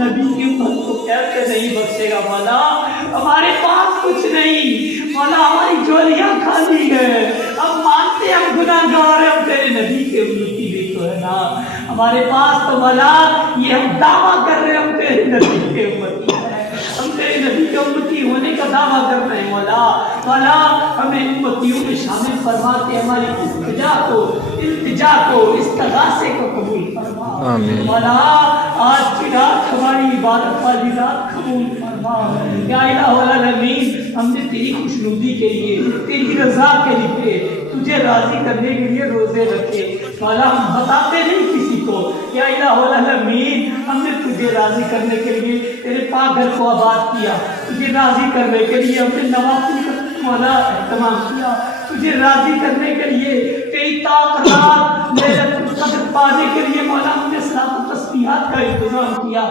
نبی کی امت کو کیسے نہیں بخشے گا مولا؟ ہمارے پاس کچھ نہیں مولا، ہماری جھولیاں خالی ہے، ہم مانتے ہم گناہ گار ہیں، ہم تیرے نبی کے امتی بھی تو ہے نا، ہمارے پاس تو مولا یہ ہم دعویٰ کر رہے ہیں ہم تیرے نبی کے امتی ہیں، ہم تیرے نبی کے امتی ہونے کا دعویٰ کر رہے ہیں مولا۔ مولا ہمیں امتیوں میں شامل فرما کے ہماری التجا کو استغاثے کو قبول فرما آمین۔ مولا، آج کی رات ہماری عبادت والی رات قبول فرما یا الہ العالمین۔ ہم نے تیری خوشنودی کے لیے، تیری رضا کے لیے، تجھے راضی کرنے کے لیے روزے رکھے مولا، ہم بتاتے نہیں کسی کو، یا الہ العالمین ہم نے تجھے راضی کرنے کے لیے تیرے پاک گھر کو آباد کیا، تجھے راضی کرنے کے لیے ہم نے نوافل کا مولا اہتمام کیا، تجھے راضی کرنے کے لیے تیری طاق رات لیلۃ القدر پانے کے لیے مولا ہم نے صلاۃ و تسبیحات کا انتظام کیا۔